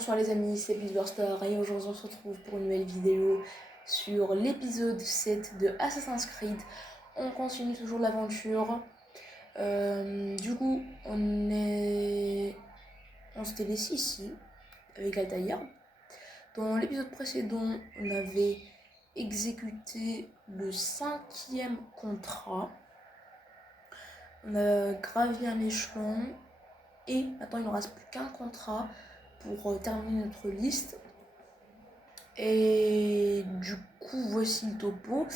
Bonsoir les amis, c'est Blitzburstar et aujourd'hui on se retrouve pour une nouvelle vidéo sur l'épisode 7 de Assassin's Creed. On continue toujours l'aventure. Du coup, on s'était laissé ici avec Altaïr. Dans l'épisode précédent, on avait exécuté le 5e contrat. On a gravi un échelon et maintenant il ne reste plus qu'un contrat pour terminer notre liste. Et du coup, voici le topo.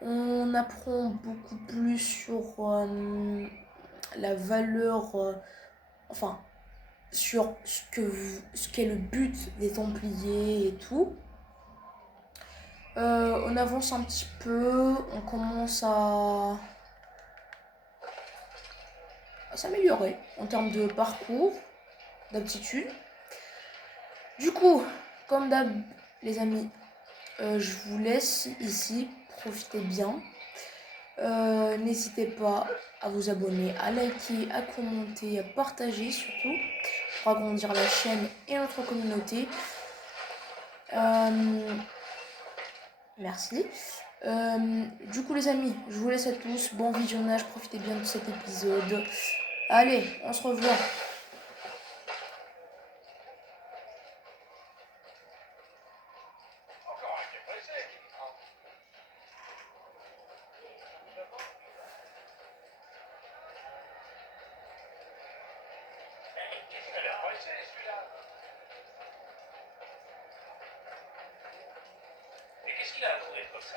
On apprend beaucoup plus sur la valeur, enfin, sur ce qu'est le but des Templiers et tout. On avance un petit peu, on commence à s'améliorer en termes de parcours, d'aptitude. Du coup, comme d'hab, les amis, je vous laisse ici, profitez bien. N'hésitez pas à vous abonner, à liker, à commenter, à partager surtout pour agrandir la chaîne et notre communauté. Merci. Du coup les amis, je vous laisse à tous, bon visionnage, profitez bien de cet épisode. Allez, on se revoit. Qu'est-ce qu'il a à courir comme ça?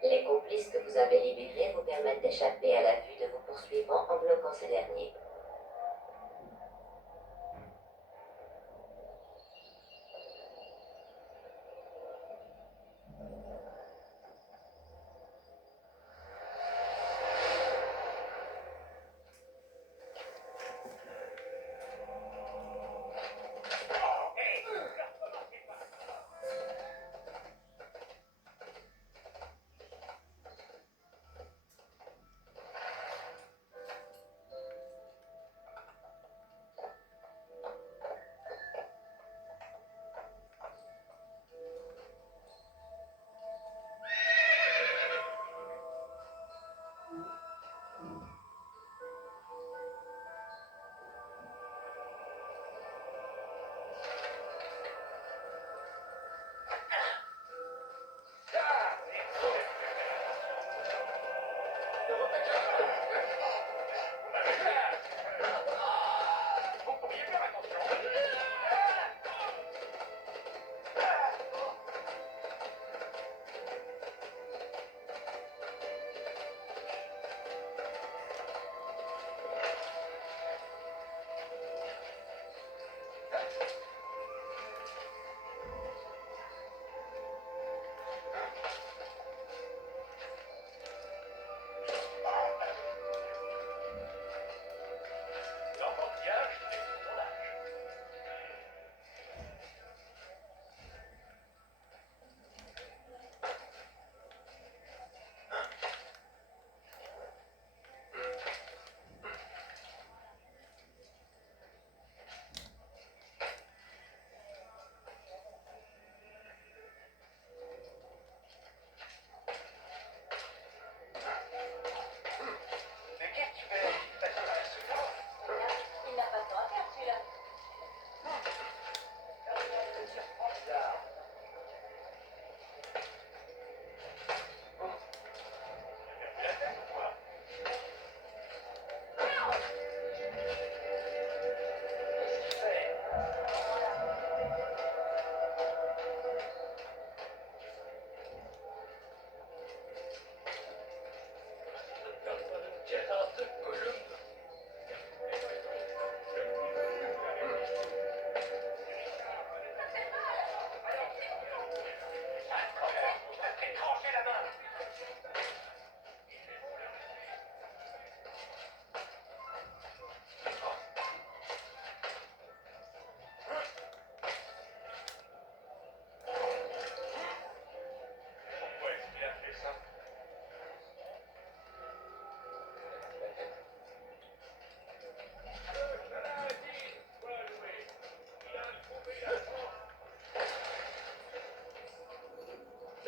Les complices que vous avez libérés vous permettent d'échapper à la vue de vos poursuivants en bloquant ces derniers.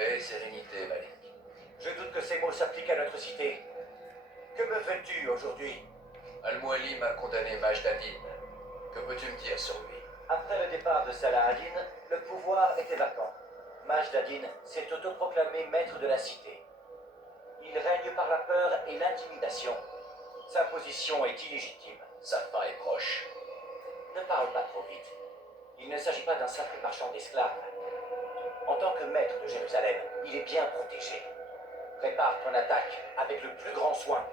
Paix et sérénité, Malik. Je doute que ces mots s'appliquent à notre cité. Que me fais-tu aujourd'hui? Al-Mualim a condamné Majdadin. Que peux-tu me dire sur lui? Après le départ de Salah ad-Din, le pouvoir était vacant. Majdadin s'est autoproclamé maître de la cité. Il règne par la peur et l'intimidation. Sa position est illégitime. Sa fin est proche. Ne parle pas trop vite. Il ne s'agit pas d'un simple marchand d'esclaves. En tant que maître de Jérusalem, il est bien protégé. Prépare ton attaque avec le plus grand soin.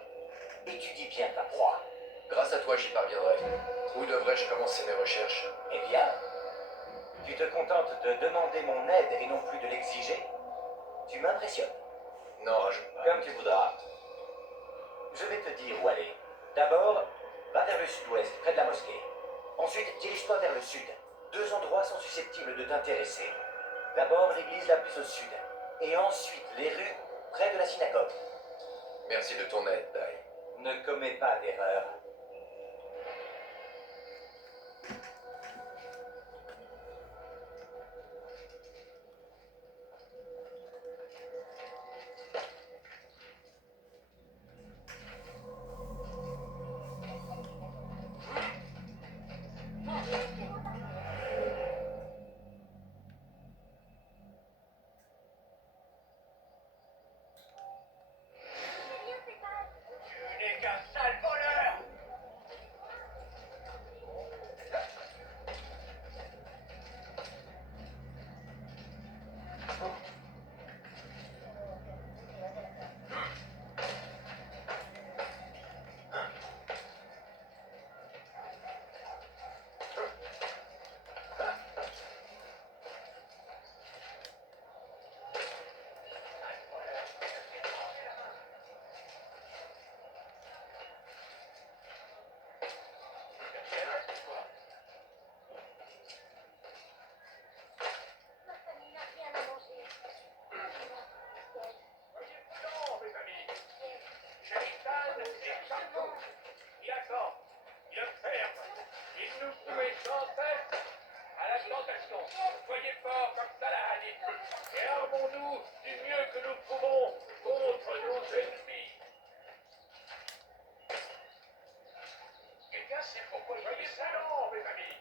Étudie bien ta proie. Grâce à toi, j'y parviendrai. Où devrais-je commencer mes recherches? Eh bien, tu te contentes de demander mon aide et non plus de l'exiger? Tu m'impressionnes. N'en rajoute pas. Comme tu voudras. Je vais te dire où aller. D'abord, va vers le sud-ouest, près de la mosquée. Ensuite, dirige-toi vers le sud. Deux endroits sont susceptibles de t'intéresser. D'abord, l'église la plus au sud. Et ensuite, les rues près de la synagogue. Merci de ton aide, Dai. Ne commets pas d'erreur. Tu n'es qu'un sale voleur! Ma famille n'a rien à manger. Soyez prudents, mes amis! Shaitan est partout! Il attend, il observe, il nous soumet sans cesse à la tentation. Soyez forts comme Salah ad-Din et armons-nous du mieux que nous pouvons contre nos ennemis. Eh bien, c'est pourquoi soyez prudents, mes amis!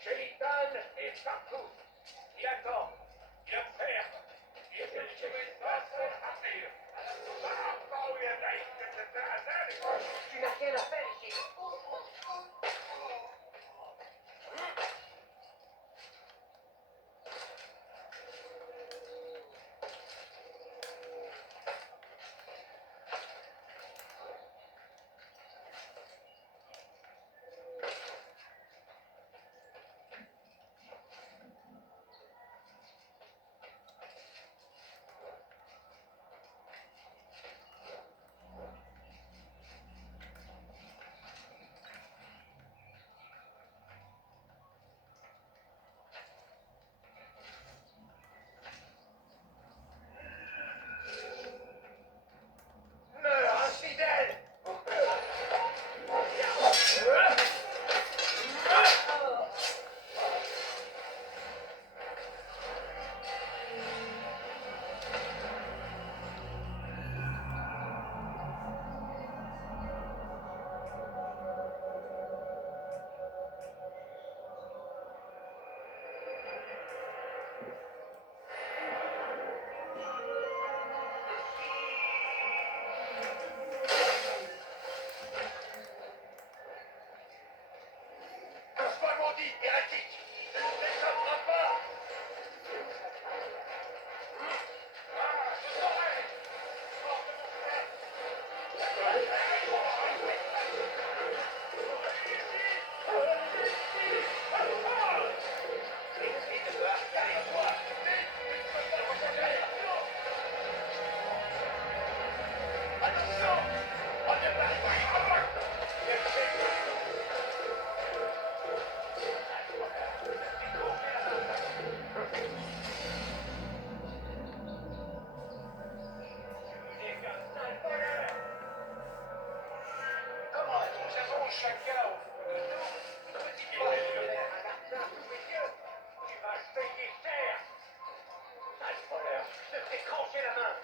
Shaitan est partout! Il attend, il observe, il nous soumet sans cesse à rire. Tu n'as rien à faire ici. Meurs, infidèle! Sois maudit, hérétique! Tu ne t'échapperas pas! Ah, je saurai! Mort de mon frère! Vite, toi! Calme-toi! Vite! Tu ne peux pas le rechercher! Attention! On ne va pas! Tu n'es qu'un sale voleur! Comment a-t-on raison chacun au fond de nous? Petit pensionnaire à l'artiste précieux! Tu vas payer cher! Sale voleur! te ferai trancher la main.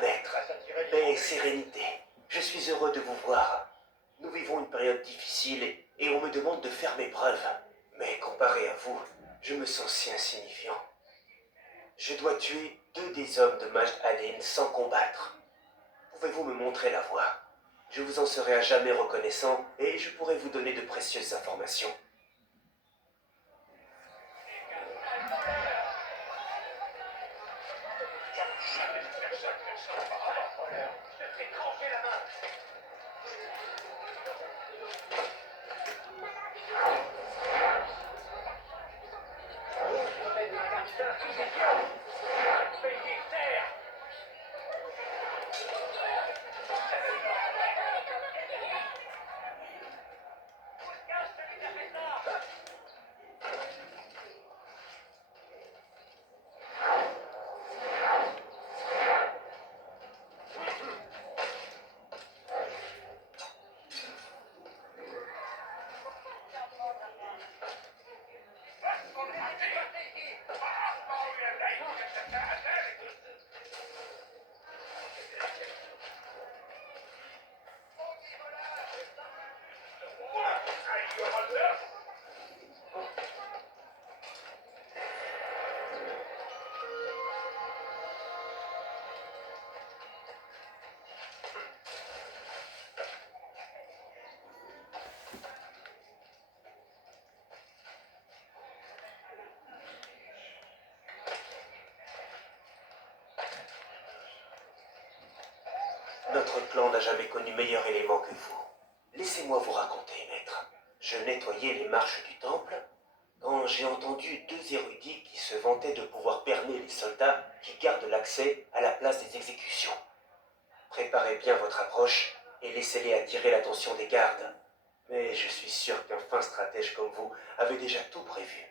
Maître, paix et sérénité. Je suis heureux de vous voir. Nous vivons une période difficile et on me demande de faire mes preuves. Mais comparé à vous, je me sens si insignifiant. Je dois tuer 2 des hommes de Majd Addin sans combattre. Pouvez-vous me montrer la voie? Je vous en serai à jamais reconnaissant et je pourrai vous donner de précieuses informations. Jamais personne ne s'embarrasse par voleur. Je te ferai trancher la main. Payez terre. Casse celui qui a fait ça. Notre clan n'a jamais connu meilleur élément que vous. Laissez-moi vous raconter, maître. Je nettoyais les marches du temple quand j'ai entendu 2 érudits qui se vantaient de pouvoir berner les soldats qui gardent l'accès à la place des exécutions. Préparez bien votre approche et laissez-les attirer l'attention des gardes. Mais je suis sûr qu'un fin stratège comme vous avait déjà tout prévu.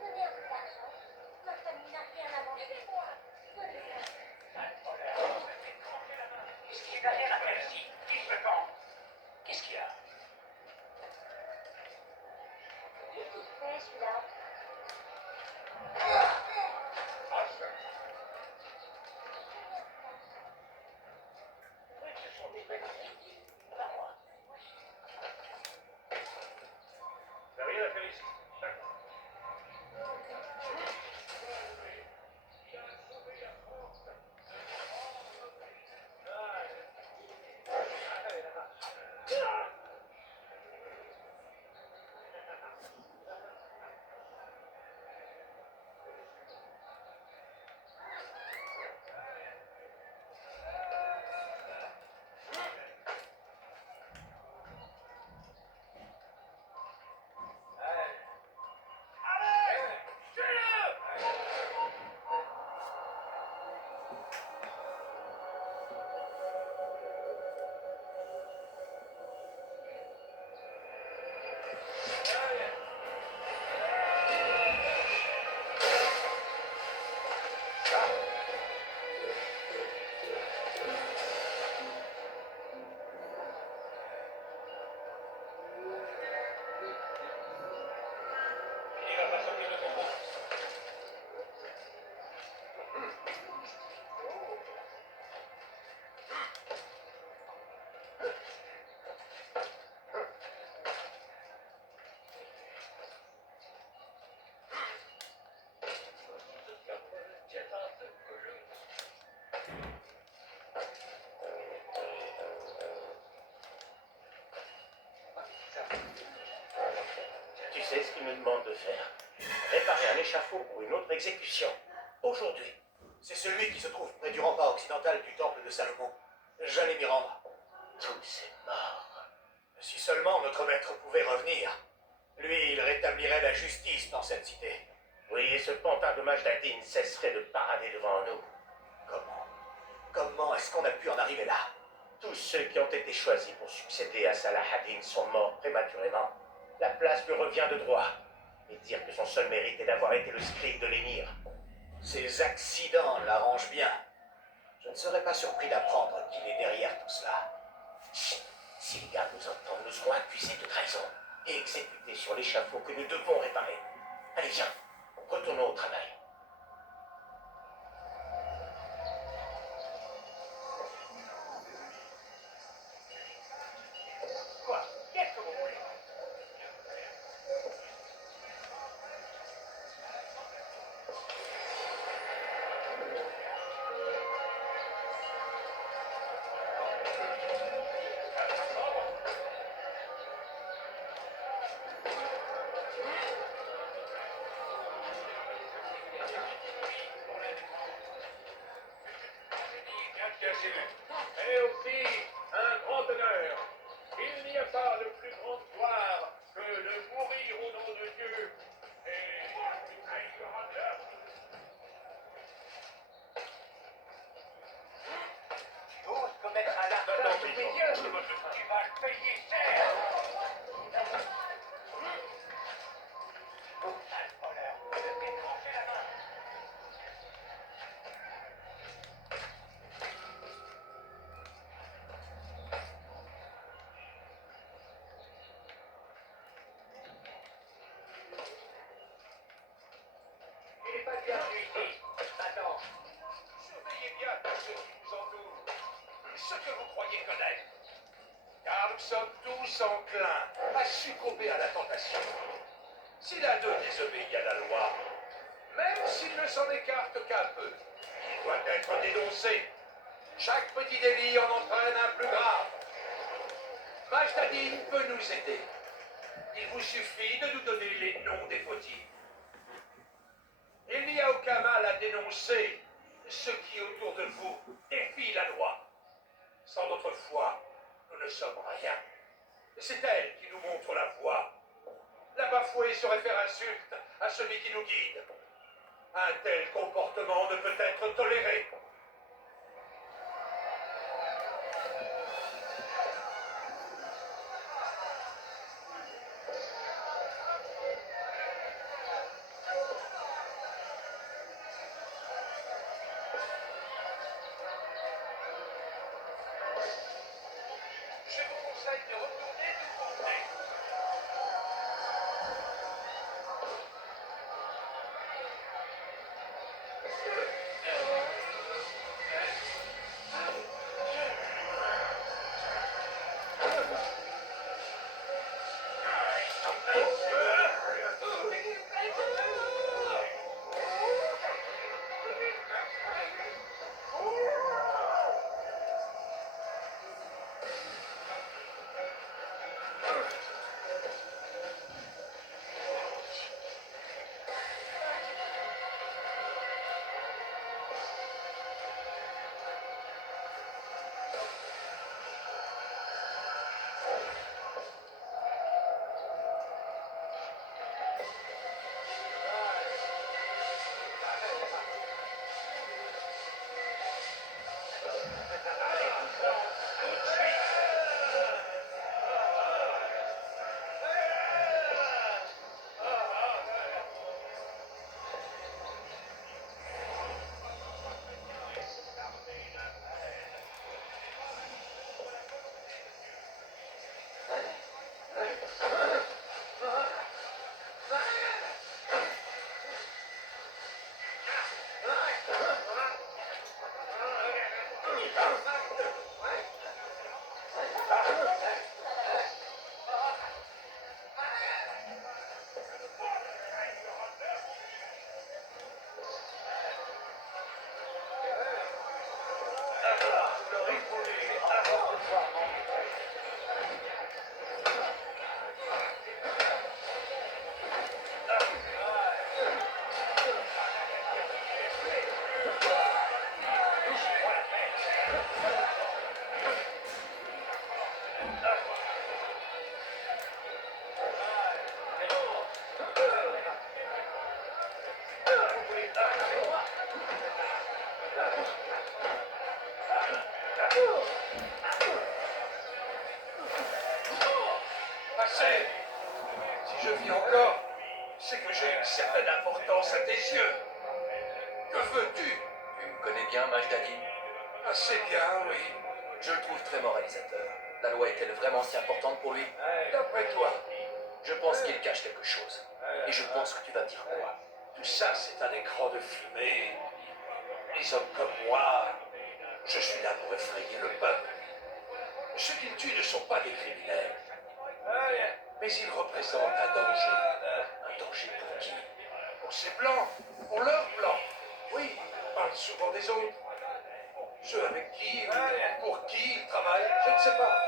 Donnez un peu d'argent. Ma famille n'a rien à manger. Donnez-moi. Qu'est-ce qui est derrière la galaxie? Qui se répand? Qu'est-ce qu'il y a? Qu'est-ce qu'il fait celui-là? Ce sont des magnifiques. Par moi. T'as rien à faire ici. Il va pas sortir de ton trou. Tu sais ce qu'il me demande de faire? Réparer un échafaud pour une autre exécution. Aujourd'hui. C'est celui qui se trouve près du rempart occidental du temple de Salomon. J'allais m'y rendre. Tous ces morts. Si seulement notre maître pouvait revenir. Lui, il rétablirait la justice dans cette cité. Oui, et ce pantin de Majdadin cesserait de parader devant nous. Comment? Comment est-ce qu'on a pu en arriver là? Tous ceux qui ont été choisis pour succéder à Salah ad-Din sont morts prématurément. La place lui revient de droit. Et dire que son seul mérite est d'avoir été le scribe de l'émir. Ces accidents l'arrangent bien. Je ne serais pas surpris d'apprendre qu'il est derrière tout cela. Chut. Si les gardes nous entendent, nous serons accusés de trahison et exécutés sur l'échafaud que nous devons réparer. Allez, viens, retournons au travail. Quoi? Qu'est-ce que vous voulez? Bien sûr. Et aussi un grand honneur. Il n'y a pas de plus grande gloire que de mourir au nom de Dieu. Et Ose commettre un acte maintenant, je vais dire, tu vas le payer cher. Il n'est pas bienvenu ici. Maintenant, surveillez bien tous ceux qui vous entourent. Ce que vous croyez connaître. Car nous sommes tous enclins à succomber à la tentation. Si l'un d'eux désobéit à la loi, même s'il ne s'en écarte qu'un peu, il doit être dénoncé. Chaque petit délit en entraîne un plus grave. Majdadin peut nous aider. Il vous suffit de nous donner les noms des fautifs. Il n'y a aucun mal à dénoncer ceux qui, autour de vous, défient la loi. Sans notre foi, nous ne sommes rien. C'est elle qui nous montre la voie. La bafouer serait faire insulte à celui qui nous guide. Un tel comportement ne peut être toléré. Je vous conseille de retourner d'où vous venez. certaine importance à tes yeux. Que veux-tu? Tu me connais bien, Majdadin? Assez bien, oui. Je le trouve très moralisateur. La loi est-elle vraiment si importante pour lui? D'après toi, Je pense qu'il cache quelque chose. Et je pense que tu vas me dire quoi? tout ça, c'est un écran de fumée. Les hommes comme moi, je suis là pour effrayer le peuple. Ceux qu'ils tuent ne sont pas des criminels. Mais ils représentent un danger. Un danger pour qui? Pour ces blancs. Pour leurs blancs. Oui, ils parlent souvent des autres. Ceux avec qui, pour qui ils travaillent, je ne sais pas.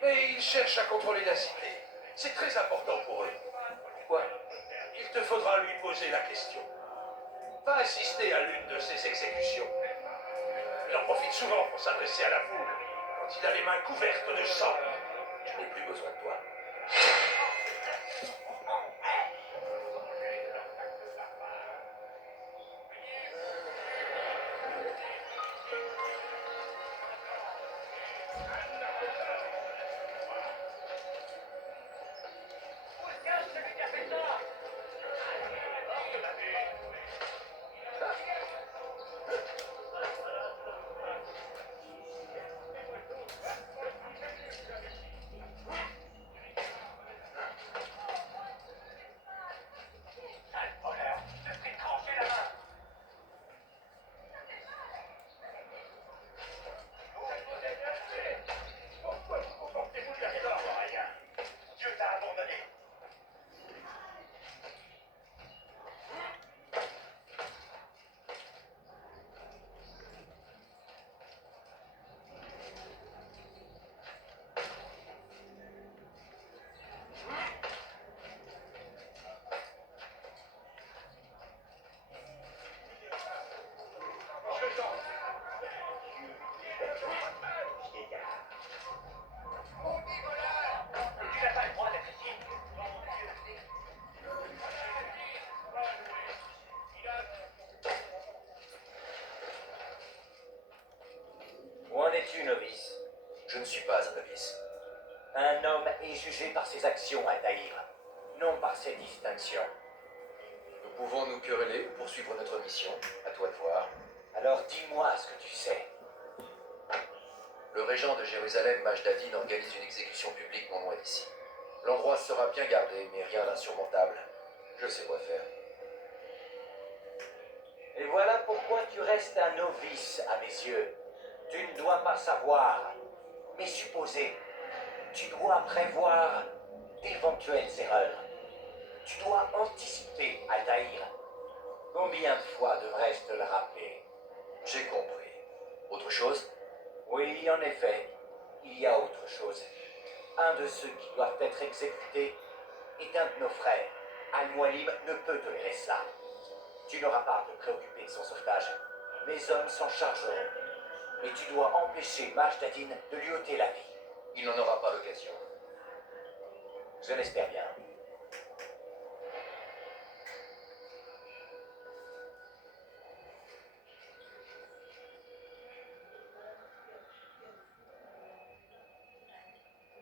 Mais ils cherchent à contrôler la cité. C'est très important pour eux. Quoi? Il te faudra lui poser la question. Va assister à l'une de ces exécutions. Il en profite souvent pour s'adresser à la foule, quand il a les mains couvertes de sang. Je n'ai plus besoin de toi. Pourquoi vous comportez-vous de la sorte, rien? Dieu t'a abandonné. Je t'en tu n'as pas le droit d'être ici. Où en es-tu, novice? Je ne suis pas un novice. Un homme est jugé par ses actions, Altaïr, non par ses distinctions. Nous pouvons nous quereller ou poursuivre notre mission. À toi de voir. Alors dis-moi ce que tu sais. Le régent de Jérusalem, Majdadin, organise une exécution publique non loin d'ici. L'endroit sera bien gardé, mais rien d'insurmontable. Je sais quoi faire. Et voilà pourquoi tu restes un novice à mes yeux. Tu ne dois pas savoir, mais supposer. Tu dois prévoir d'éventuelles erreurs. Tu dois anticiper, Altaïr. Combien de fois devrais-je te le rappeler? J'ai compris. Autre chose? Oui, en effet, il y a autre chose. Un de ceux qui doivent être exécutés est un de nos frères. Al-Mualim ne peut tolérer cela. Tu n'auras pas à te préoccuper de son sauvetage. Mes hommes s'en chargeront. Mais tu dois empêcher Majdadin de lui ôter la vie. Il n'en aura pas l'occasion. Je l'espère bien.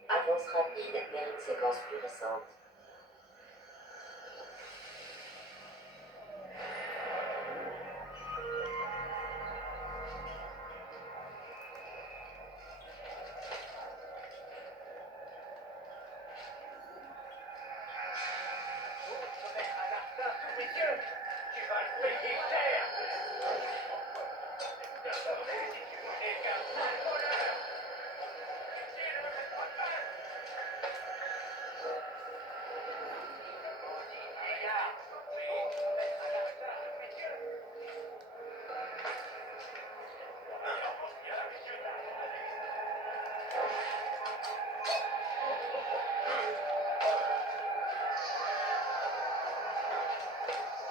Avance rapide vers une séquence plus récente. Se mettre un artin sous mes yeux, tu vas le payer cher. Si tu n'es qu'un sale voleur. Vieillard, oui, se mettre un artin sous mes yeux.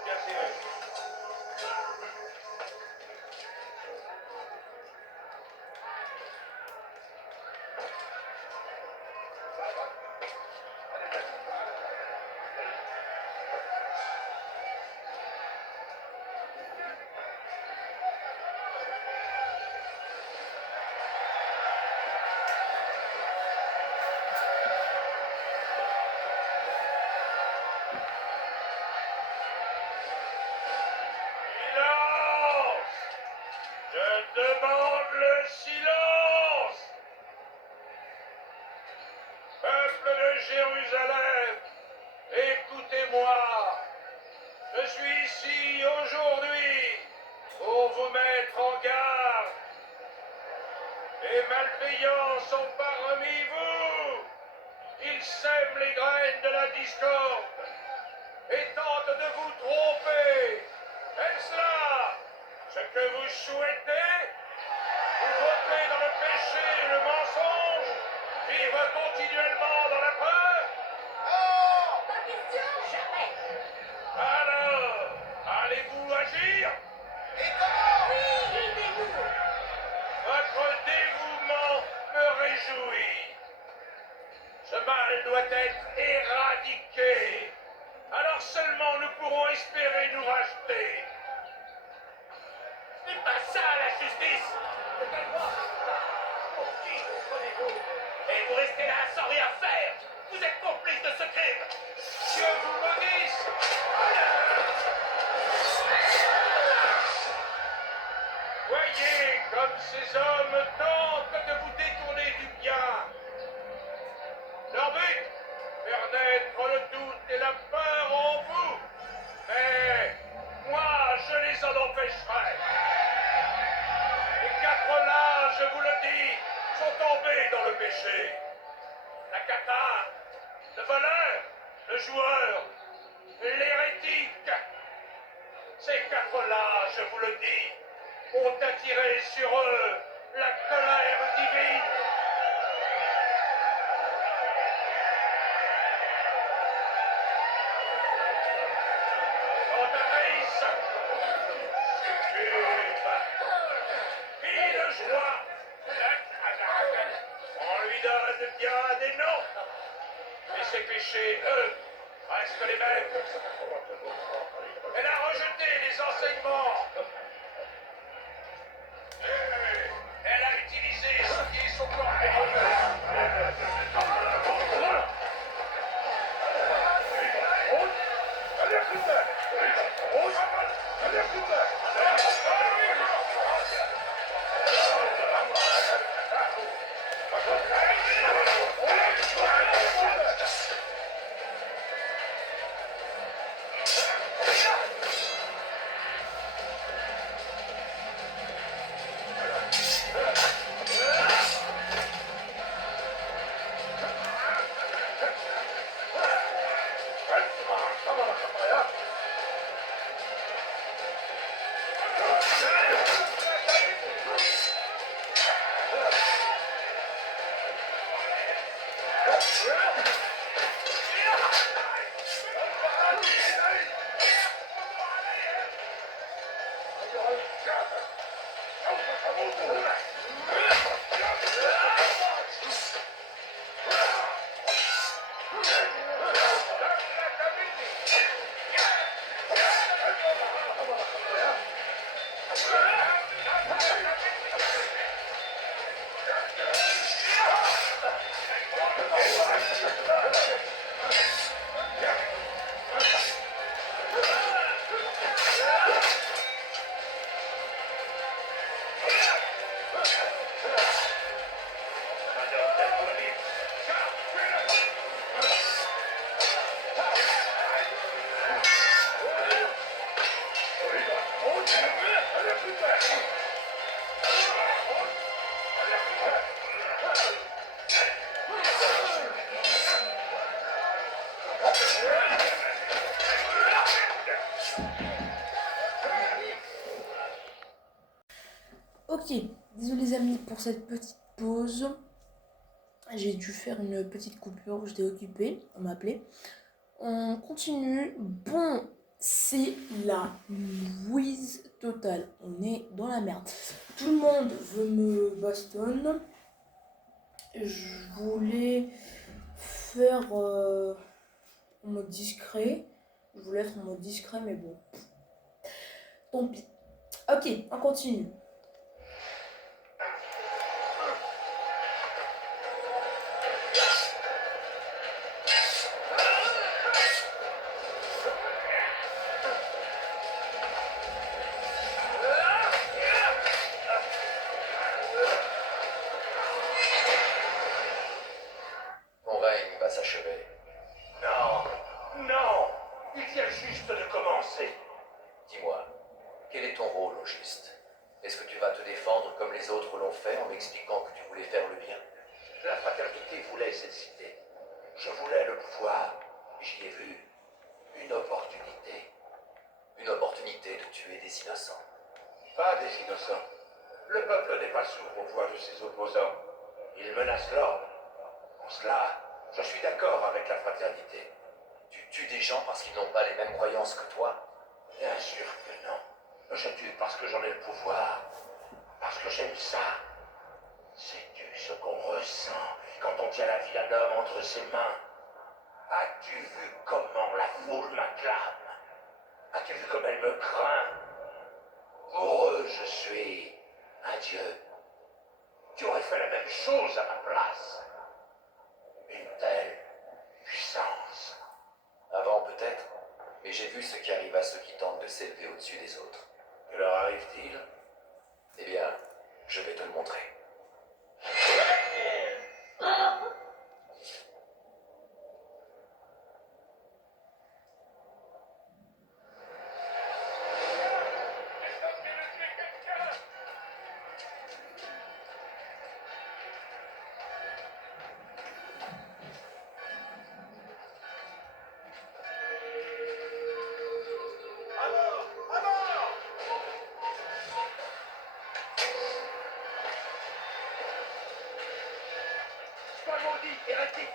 Bien sûr. peuple de Jérusalem, écoutez-moi. Je suis ici aujourd'hui pour vous mettre en garde. Les malveillants sont parmi vous. Ils sèment les graines de la discorde et tentent de vous tromper. Est-ce là ce que vous souhaitez? Vous votez dans le péché et le mensonge? Vivre continuellement dans la peur? Pas question, jamais. Alors, allez-vous agir? Oui, aidez-nous. Votre dévouement me réjouit. Ce mal doit être éradiqué. Alors seulement nous pourrons espérer nous racheter. C'est pas ça la justice! Pour qui vous prenez-vous? Et vous restez là sans rien faire! Vous êtes complice de ce crime! Dieu vous maudisse! Voyez comme ces hommes tentent de vous détourner du bien. Leur but, faire naître le doute et la peur en vous. Mais moi, je les en empêcherai. Les quatre là, je vous le dis, sont tombés dans le péché. La cata, le voleur, le joueur, l'hérétique. Ces quatre-là, je vous le dis, ont attiré sur eux la colère divine. Cantatrice, succube, fille de joie, on lui donne bien des noms, mais ses péchés, eux, restent les mêmes. Elle a rejeté les enseignements. Elle a utilisé ce qui est son corps. Ok, désolé les amis pour cette petite pause. J'ai dû faire une petite coupure, j'étais occupée, on m'a appelé. On continue. Bon, c'est la whiz totale. On est dans la merde. Tout le monde veut me bastonner. Je voulais faire en mode discret. Je voulais être en mode discret, mais bon. Tant pis. Ok, on continue. Mon Mon règne va s'achever. Non, non, il vient juste de commencer. Dis-moi, quel est ton rôle au juste? Est-ce que tu vas te défendre comme les autres l'ont fait en m'expliquant que tu voulais faire le bien? La fraternité voulait cette cité. Je voulais le pouvoir. J'y ai vu une opportunité. Une opportunité de tuer des innocents. Pas des innocents. Le peuple n'est pas sourd aux voix de ses opposants. Il menace l'ordre. En cela, je suis d'accord avec la fraternité. Tu tues des gens parce qu'ils n'ont pas les mêmes croyances que toi? Bien sûr que non. Je tue parce que j'en ai le pouvoir. Parce que j'aime ça. Sais-tu ce qu'on ressent quand on tient la vie d'un homme entre ses mains? As-tu vu comment la foule m'acclame? As-tu vu comme elle me craint? Pour eux, je suis un dieu. Tu aurais fait la même chose à ma place. Une telle puissance. Avant peut-être, mais j'ai vu ce qui arrive à ceux qui tentent de s'élever au-dessus des autres. Que leur arrive-t-il? Eh bien, je vais te le montrer. Sois maudit, hérétique!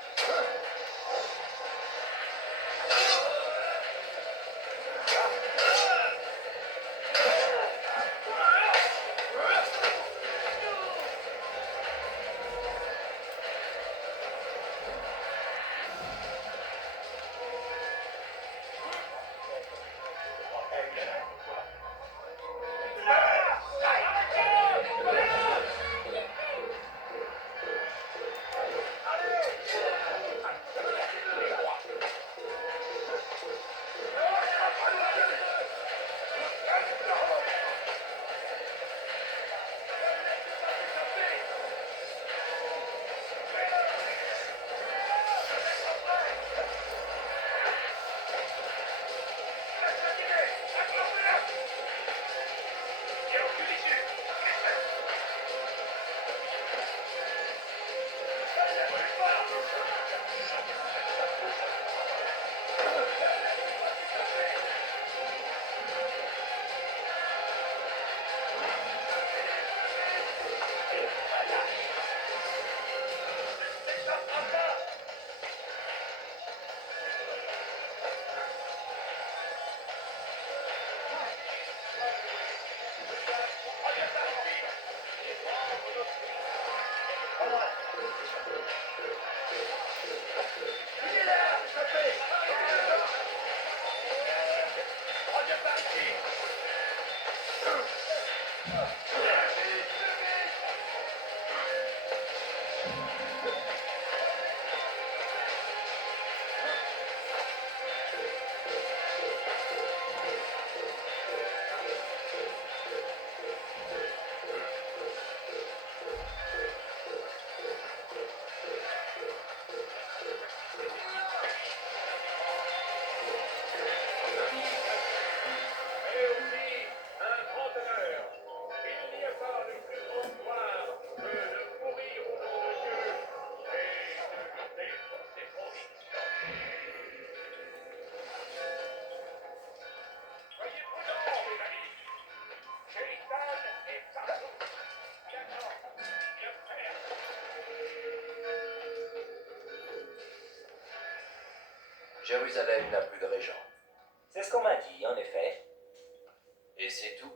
Jérusalem n'a plus de régent. C'est ce qu'on m'a dit, en effet. Et c'est tout.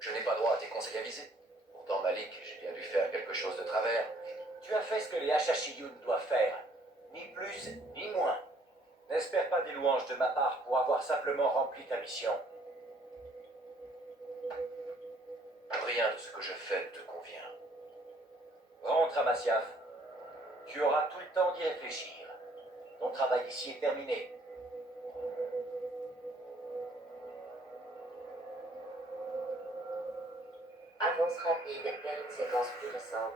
Je n'ai pas droit à tes conseils avisés. Pourtant, Malik, j'ai bien dû faire quelque chose de travers. Tu as fait ce que les Hachashiyun doivent faire. Ni plus, ni moins. N'espère pas des louanges de ma part pour avoir simplement rempli ta mission. Rien de ce que je fais ne te convient. Rentre à Masyaf. Tu auras tout le temps d'y réfléchir. Ton travail ici est terminé. Avance rapide vers une séquence plus récente.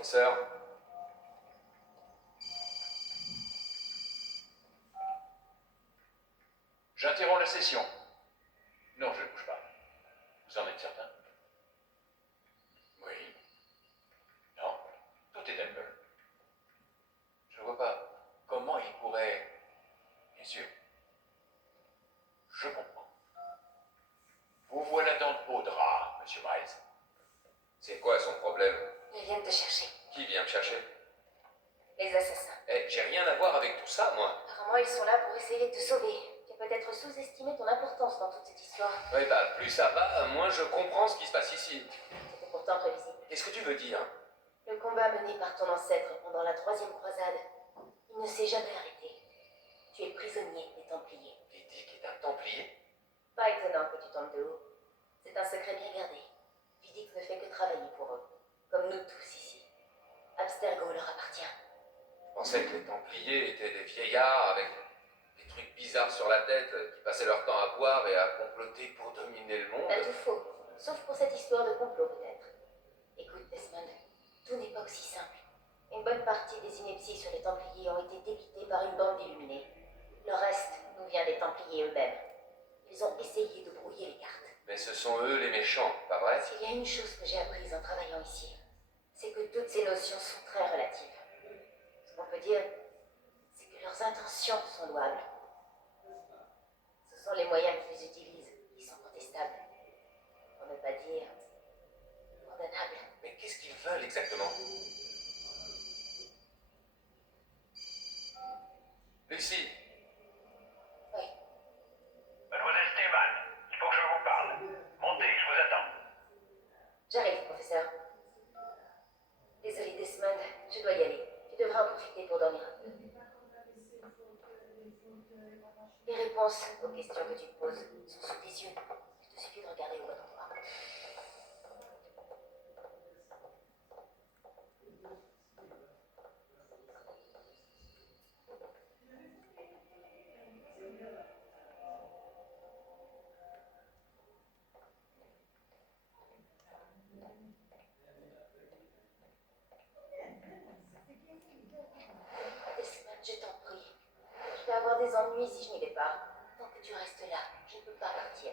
professeur. J'interromps la session. Non, je ne bouge pas. Vous en êtes certain? Oui. Non, tout est Temple. Je vois pas comment il pourrait... Bien sûr. Je comprends. Vous voilà dans de beaux draps, monsieur Miles. C'est quoi son problème? Ils viennent te chercher. Qui vient me chercher? Les assassins. Eh, j'ai rien à voir avec tout ça, moi. Apparemment, ils sont là pour essayer de te sauver. Tu as peut-être sous-estimé ton importance dans toute cette histoire. Oui, bah, plus ça va, moins je comprends ce qui se passe ici. C'était pourtant prévisible. Qu'est-ce que tu veux dire? Le combat mené par ton ancêtre pendant la troisième croisade, il ne s'est jamais arrêté. Tu es prisonnier des Templiers. Vidic est un Templier? Pas étonnant que tu tombes de haut. C'est un secret bien gardé. Vidic ne fait que travailler pour eux. Comme nous tous ici. Abstergo leur appartient. Je pensais que les Templiers étaient des vieillards avec des trucs bizarres sur la tête qui passaient leur temps à boire et à comploter pour dominer le monde. T'as tout faux. Sauf pour cette histoire de complot, peut-être. Écoute, Desmond, tout n'est pas aussi simple. Une bonne partie des inepties sur les Templiers ont été débitées par une bande d'illuminés. Le reste nous vient des Templiers eux-mêmes. Ils ont essayé de brouiller les cartes. Mais ce sont eux les méchants, pas vrai? S'il y a une chose que j'ai apprise en travaillant ici, c'est que toutes ces notions sont très relatives. Ce qu'on peut dire, c'est que leurs intentions sont louables. Ce sont les moyens qu'ils utilisent qui sont contestables. Pour ne pas dire condamnables. Mais qu'est-ce qu'ils veulent exactement? Lucie, Oui, Mademoiselle Stéman, il faut que je vous parle. Montez, je vous attends. j'arrive, professeur. Désolé, Desmond, je dois y aller. Tu devras en profiter pour dormir un peu. Les réponses aux questions que tu te poses sont sous tes yeux. Il te suffit de regarder au bon endroit. Desmond, je t'en prie. Je vais avoir des ennuis si je n'y vais pas. Tant que tu restes là, je ne peux pas partir.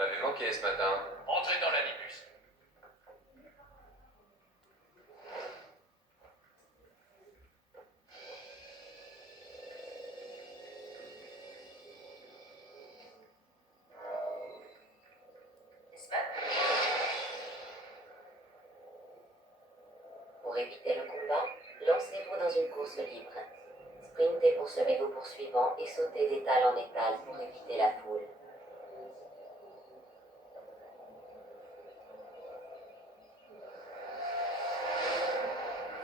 vous m'avez manqué ce matin. Entrez dans l'anibus. Desmond? Pour éviter le combat, lancez-vous dans une course libre. Sprintez pour semer vos poursuivants et sautez d'étal en étal pour éviter la foule.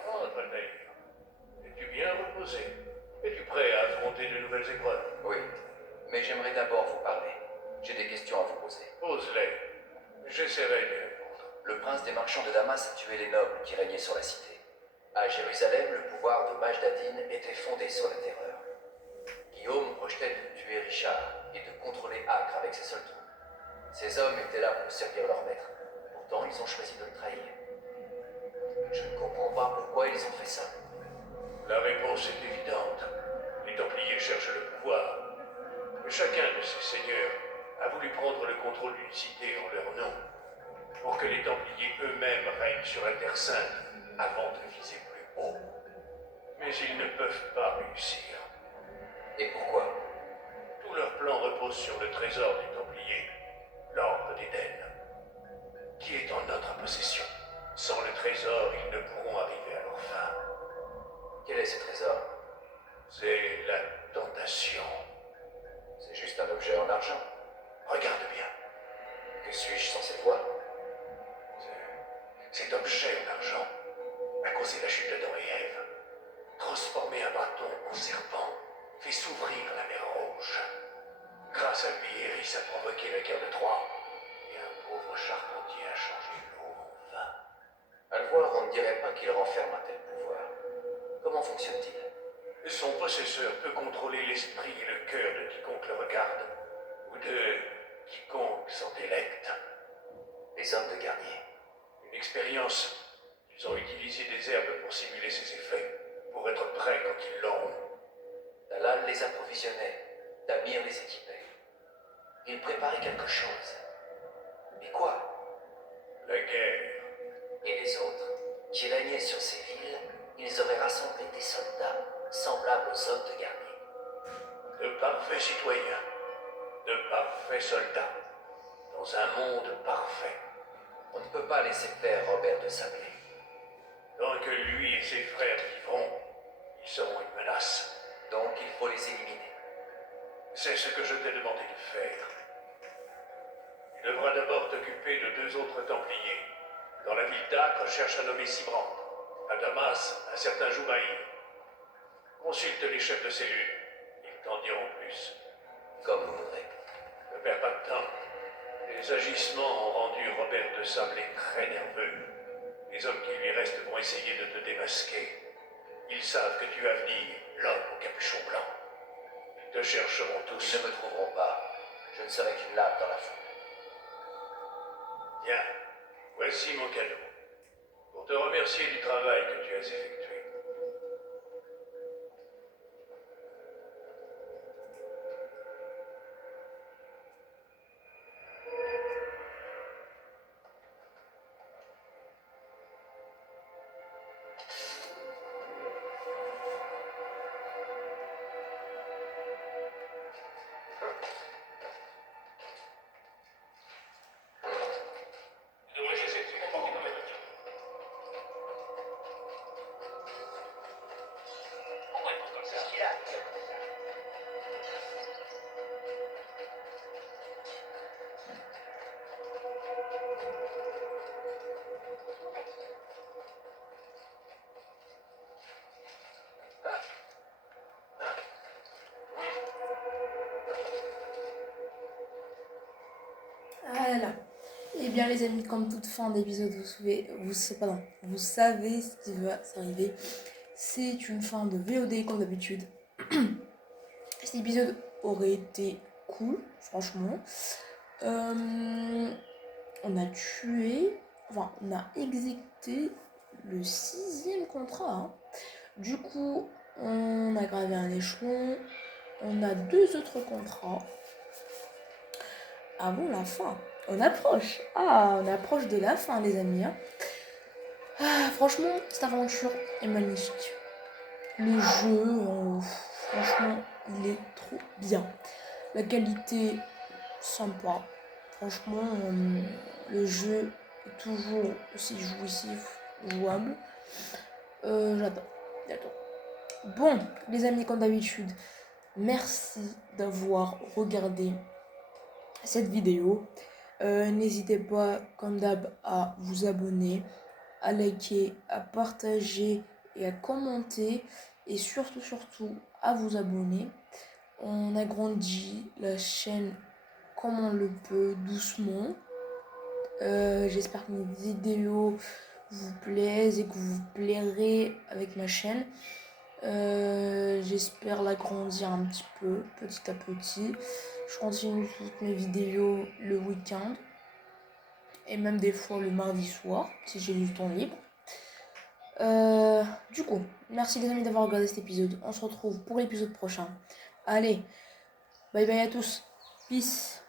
Oh, Valdaïr. Es-tu bien reposé? Es-tu prêt à affronter de nouvelles épreuves? Oui, mais j'aimerais d'abord vous parler. J'ai des questions à vous poser. Pose-les. J'essaierai d'y répondre. Le prince des marchands de Damas a tué les nobles qui régnaient sur la cité. À Jérusalem, le pouvoir de Majdadin était fondé sur la terreur. Guillaume projetait de tuer Richard et de contrôler Acre avec ses seules troupes. Ces hommes étaient là pour servir leur maître. Pourtant, ils ont choisi de le trahir. Je ne comprends pas pourquoi ils ont fait ça. La réponse est évidente. Les Templiers cherchent le pouvoir. Chacun de ces seigneurs a voulu prendre le contrôle d'une cité en leur nom, pour que les Templiers eux-mêmes règnent sur la Terre Sainte avant de viser plus haut. Mais ils ne peuvent pas réussir. Et pourquoi? Tout leur plan repose sur le trésor des Templiers, l'Orbe d'Éden, qui est en notre possession. Sans le trésor, ils ne pourront arriver à leur fin. Quel est ce trésor? C'est la tentation. C'est juste un objet en argent. Regarde bien. Que suis-je censé voir? Cet objet en argent a causé la chute d'Adam et Ève, transformé un bâton en serpent, fait s'ouvrir la mer Rouge. Grâce à lui, Eris a provoqué la guerre de Troie, et un pauvre charpentier a changé l'eau en vin. À le voir, on ne dirait pas qu'il renferme un tel pouvoir. Comment fonctionne-t-il? Son possesseur peut contrôler l'esprit et le cœur de quiconque le regarde, ou de quiconque s'en délecte. Les hommes de Garnier. Une expérience. Ils ont utilisé des herbes pour simuler ses effets, pour être prêts quand ils l'auront. Dalal les approvisionnait, Damir les équipait. Il préparait quelque chose. Mais quoi? La guerre. Et les autres, qui régnaient sur ces villes, ils auraient rassemblé des soldats, semblables aux hommes de Garnier. De parfaits citoyens, de parfaits soldats, dans un monde parfait. On ne peut pas laisser faire Robert de Sablé. Tant que lui et ses frères vivront, ils seront une menace. Donc il faut les éliminer. C'est ce que je t'ai demandé de faire. Tu devras d'abord t'occuper de 2 autres Templiers. Dans la ville d'Acre, cherche un nommé Sibrand. À Damas, un certain Joumaïr. Consulte les chefs de cellule. Ils t'en diront plus. Comme vous voudrez. Ne perds pas de temps. Les agissements ont rendu Robert de Sablé très nerveux. Les hommes qui lui restent vont essayer de te démasquer. Ils savent que tu as venir, l'homme au capuchon blanc. Ils te chercheront Ils tous. ne me trouveront pas. Je ne serai qu'une lame dans la foule. Tiens, voici mon cadeau. Pour te remercier du travail que tu as effectué. Ah là là. Eh bien les amis, comme toute fin d'épisode, vous savez ce qui va s'arriver. C'est une fin de VOD comme d'habitude. Cet épisode aurait été cool, franchement. On a exécuté le 6e contrat. Hein. Du coup, on a gravé un échelon. On a 2 autres contrats. Avant la fin. On approche. On approche de la fin, les amis. Hein. Franchement, cette aventure est magnifique. Le jeu, franchement, il est trop bien. La qualité, sympa. Franchement, le jeu est toujours aussi jouissif, jouable. J'adore. Bon, les amis, comme d'habitude, merci d'avoir regardé cette vidéo. N'hésitez pas, comme d'hab, à vous abonner, à liker, à partager et à commenter. Et surtout, à vous abonner. On agrandit la chaîne comme on le peut, doucement. J'espère que mes vidéos vous plaisent et que vous plairez avec ma chaîne. J'espère l'agrandir un petit peu, petit à petit. Je continue toutes mes vidéos le week-end. Et même des fois le mardi soir, si j'ai du temps libre. Du coup, merci les amis d'avoir regardé cet épisode. On se retrouve pour l'épisode prochain. Allez, bye bye à tous. Peace.